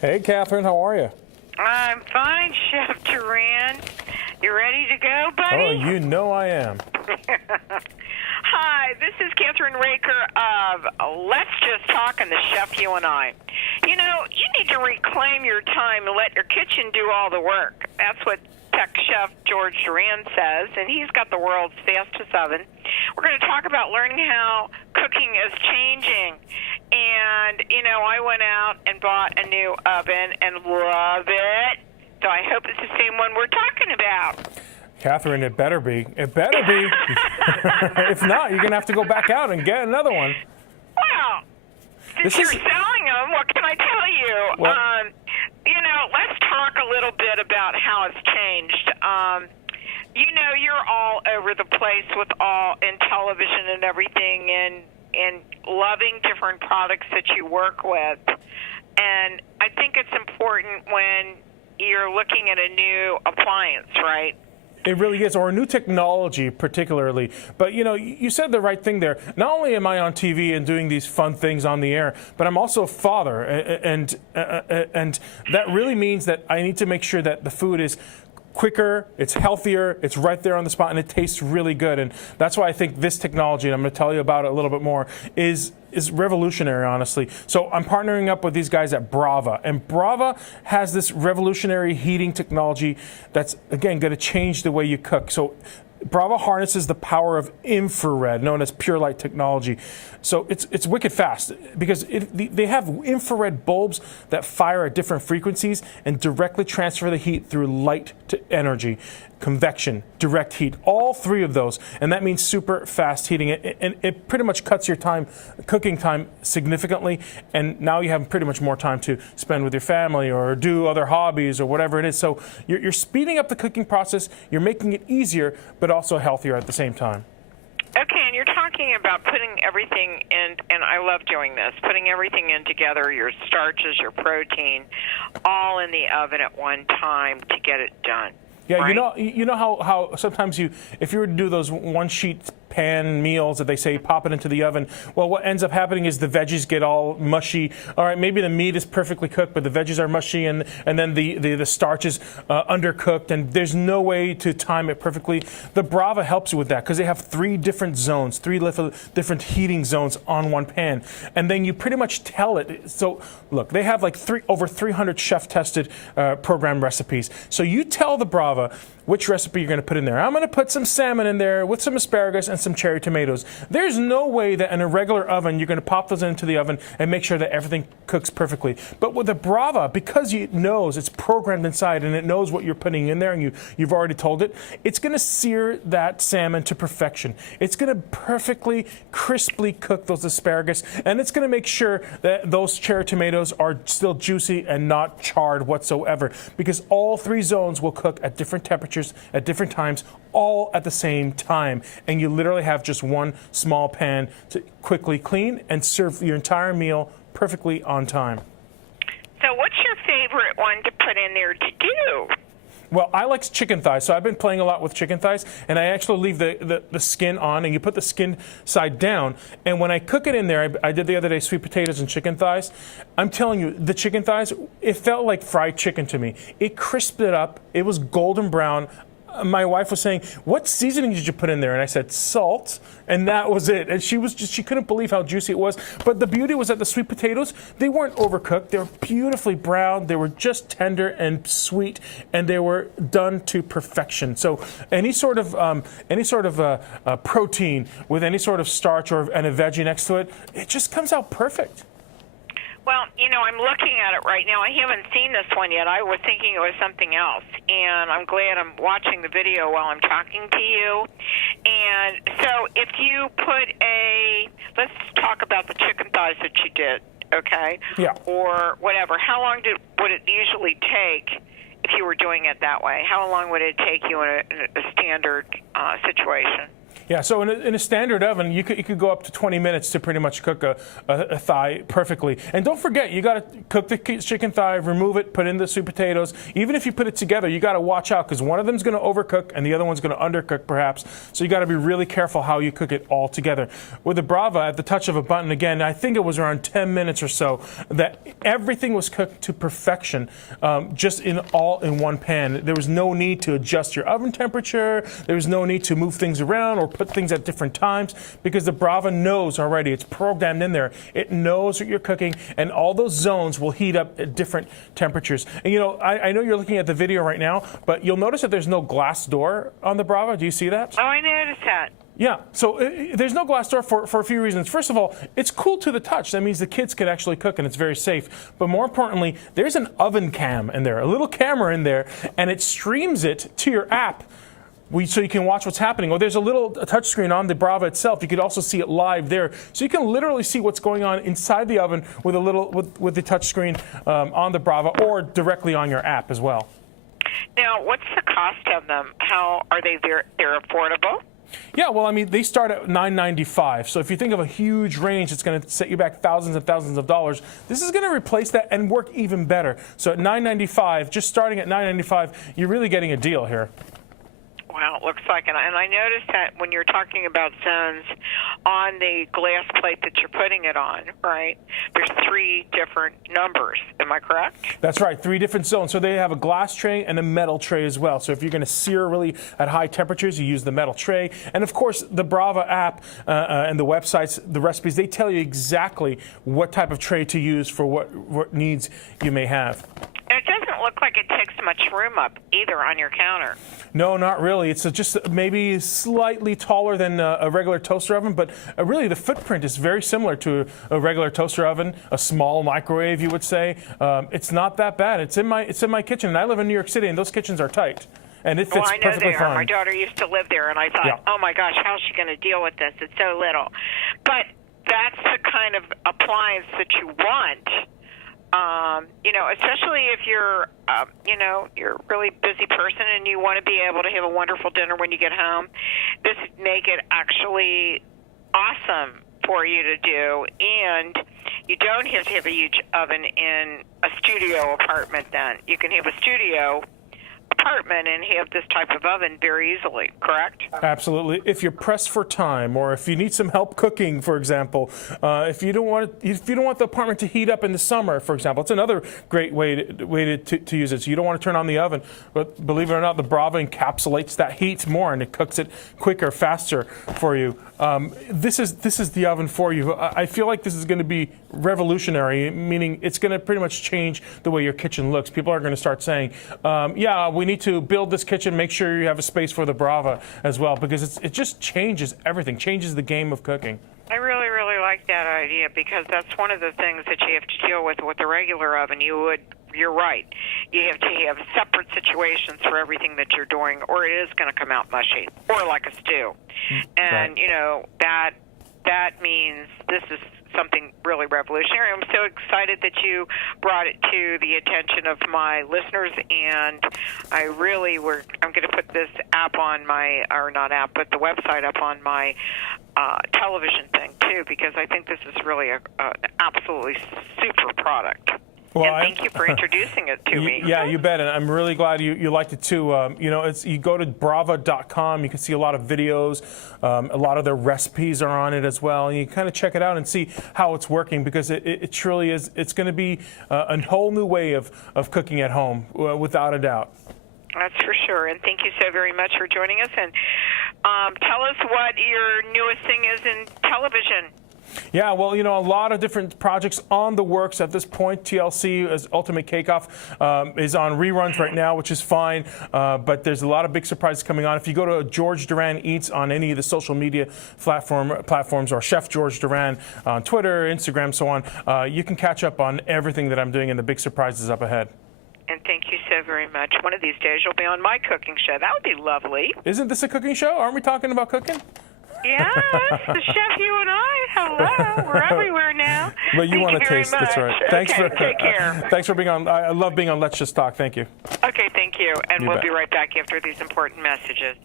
Hey, Catherine, how are you? I'm fine, Chef Duran. You ready to go, buddy? Oh, you know I am. Hi, this is Catherine Raker of Let's Just Talk and the Chef, You and I. You know, you need to reclaim your time and let your kitchen do all the work. That's what Tech Chef George Duran says, and he's got the world's fastest oven. We're going to talk about learning how cooking is changing. And, you know, I went out and bought a new oven and love it. So I hope it's the same one we're talking about. Catherine, it better be. It better be. If not, you're going to have to go back out and get another one. Well, since you're selling them, what can I tell you? Well, you know, let's talk a little bit about how it's changed. You know, you're all over the place with all in television and everything, and loving different products that you work with. And I think it's important when you're looking at a new appliance, right? it really is, or a new technology particularly. But, you know, you said the right thing there. Not only am I on TV and doing these fun things on the air, but I'm also a father. And that really means that I need to make sure that the food is quicker, it's healthier, it's right there on the spot, and it tastes really good. And that's why I think this technology, and I'm going to tell you about it a little bit more, is revolutionary, honestly. So I'm partnering up with these guys at Brava, and Brava has this revolutionary heating technology that's, again, going to change the way you cook. So Brava harnesses the power of infrared, known as pure light technology. So it's wicked fast because they have infrared bulbs that fire at different frequencies and directly transfer the heat through light to energy, convection, direct heat, all three of those. And that means super fast heating. And it pretty much cuts your time, cooking time significantly. And now you have pretty much more time to spend with your family or do other hobbies or whatever it is. So you're speeding up the cooking process. You're making it easier, but also healthier at the same time. Okay, and you're talking about putting everything in, and I love doing this, putting everything in together, your starches, your protein, all in the oven at one time to get it done. Yeah, right? you know how sometimes if you were to do those one-sheet pan meals that they say pop it into the oven, well, what ends up happening is the veggies get all mushy. All right, maybe the meat is perfectly cooked, but the veggies are mushy, and then the starch is undercooked, and there's no way to time it perfectly. The Brava helps you with that because they have three different zones, different heating zones on one pan, and then you pretty much tell it. So look, they have like over 300 chef-tested program recipes. So you tell the Brava which recipe you're going to put in there. I'm going to put some salmon in there with some asparagus and some cherry tomatoes. There's no way that in a regular oven you're going to pop those into the oven and make sure that everything cooks perfectly. But with the Brava, because it knows it's programmed inside and it knows what you're putting in there, and you've already told it, it's going to sear that salmon to perfection. It's going to perfectly, crisply cook those asparagus, and it's going to make sure that those cherry tomatoes are still juicy and not charred whatsoever, because all three zones will cook at different temperatures at different times, all at the same time. And you literally have just one small pan to quickly clean and serve your entire meal perfectly on time. So what's your favorite one to put in there to do? Well, I like chicken thighs, so I've been playing a lot with chicken thighs, and I actually leave the skin on, and you put the skin side down, and when I cook it in there, I did the other day sweet potatoes and chicken thighs. I'm telling you, the chicken thighs, it felt like fried chicken to me. It crisped it up. It was golden brown. My wife was saying, "What seasoning did you put in there?" And I said, "Salt," and that was it. And she couldn't believe how juicy it was. But the beauty was that the sweet potatoes, they weren't overcooked. They were beautifully brown. They were just tender and sweet, and they were done to perfection. So any sort of protein with any sort of starch and a veggie next to it, it just comes out perfect. Well, you know, I'm looking at it right now. I haven't seen this one yet. I was thinking it was something else, and I'm glad I'm watching the video while I'm talking to you. And so if you let's talk about the chicken thighs that you did, okay? Yeah. Or whatever. How long would it usually take if you were doing it that way? How long would it take you in a standard situation? Yeah, so in a standard oven, you could go up to 20 minutes to pretty much cook a thigh perfectly. And don't forget, you got to cook the chicken thigh, remove it, put in the sweet potatoes. Even if you put it together, you got to watch out because one of them's going to overcook and the other one's going to undercook perhaps. So you got to be really careful how you cook it all together. With the Brava, at the touch of a button, again, I think it was around 10 minutes or so that everything was cooked to perfection, just in one pan. There was no need to adjust your oven temperature. There was no need to move things around or put things at different times because the Brava knows already. It's programmed in there. It knows what you're cooking, and all those zones will heat up at different temperatures. And I know you're looking at the video right now, but you'll notice that there's no glass door on the Brava. Do you see that? Oh, I noticed that. Yeah, so there's no glass door for a few reasons. First of all, it's cool to the touch. That means the kids can actually cook and it's very safe. But more importantly, there's an oven cam in there, a little camera in there, and it streams it to your app. So you can watch what's happening. Or there's a little touch screen on the Brava itself. You could also see it live there. So you can literally see what's going on inside the oven with with the touch screen on the Brava or directly on your app as well. Now, what's the cost of them? How are they? They're affordable? Yeah, well, I mean, they start at $9.95. So if you think of a huge range, it's going to set you back thousands and thousands of dollars. This is going to replace that and work even better. So at $9.95, just starting at $9.95, you're really getting a deal here. Wow, it looks like it. And I noticed that when you're talking about zones on the glass plate that you're putting it on, right, there's 3 different numbers. Am I correct? That's right, 3 different zones. So they have a glass tray and a metal tray as well. So if you're going to sear really at high temperatures, you use the metal tray. And of course, the Brava app and the websites, the recipes, they tell you exactly what type of tray to use for what needs you may have. And it doesn't look like it takes much room up either on your counter. No, not really. It's just maybe slightly taller than a regular toaster oven, but really the footprint is very similar to a regular toaster oven, a small microwave, you would say. It's not that bad. It's in my kitchen, and I live in New York City, and those kitchens are tight. And it fits I know perfectly they are. fine. My daughter used to live there, and I thought, oh my gosh, how's she going to deal with this? It's so little. But that's the kind of appliance that you want. Especially if you're a really busy person and you want to be able to have a wonderful dinner when you get home. This would make it actually awesome for you to do, and you don't have to have a huge oven in a studio apartment then. You can have a studio apartment and have this type of oven very easily, correct? Absolutely. If you're pressed for time, or if you need some help cooking, for example, if you don't want the apartment to heat up in the summer, for example, it's another great way to use it. So you don't want to turn on the oven, but believe it or not, the Brava encapsulates that heat more and it cooks it quicker, faster for you. This is the oven for you. I feel like this is going to be revolutionary, meaning it's going to pretty much change the way your kitchen looks. People are going to start saying, yeah, we need to build this kitchen, make sure you have a space for the Brava as well, because it just changes everything, changes the game of cooking. I really, really like that idea because that's one of the things that you have to deal with the regular oven. You're right. You have to have separate situations for everything that you're doing, or it is going to come out mushy, or like a stew. And, right. that means this is something really revolutionary. I'm so excited that you brought it to the attention of my listeners, and I'm going to put this app on but the website up on my television thing too, because I think this is really an absolutely super product. Well, and thank you for introducing it to me. Yeah, you bet. And I'm really glad you liked it too. You go to brava.com, you can see a lot of videos. A lot of their recipes are on it as well. And you kind of check it out and see how it's working, because it truly is. It's going to be a whole new way of cooking at home, without a doubt. That's for sure. And thank you so very much for joining us. And tell us what your newest thing is in television. Yeah, well, a lot of different projects on the works at this point. TLC, as Ultimate Cake-Off, is on reruns right now, which is fine. But there's a lot of big surprises coming on. If you go to George Duran Eats on any of the social media platforms, or Chef George Duran on Twitter, Instagram, so on, you can catch up on everything that I'm doing and the big surprises up ahead. And thank you so very much. One of these days you'll be on my cooking show. That would be lovely. Isn't this a cooking show? Aren't we talking about cooking? Yes, the chef, you and I. Hello, we're everywhere now. Well, you want to taste. That's right. Thanks take care. Thanks for being on. I love being on Let's Just Talk. Thank you. Okay, thank you. And You we'll bet. be right back after these important messages.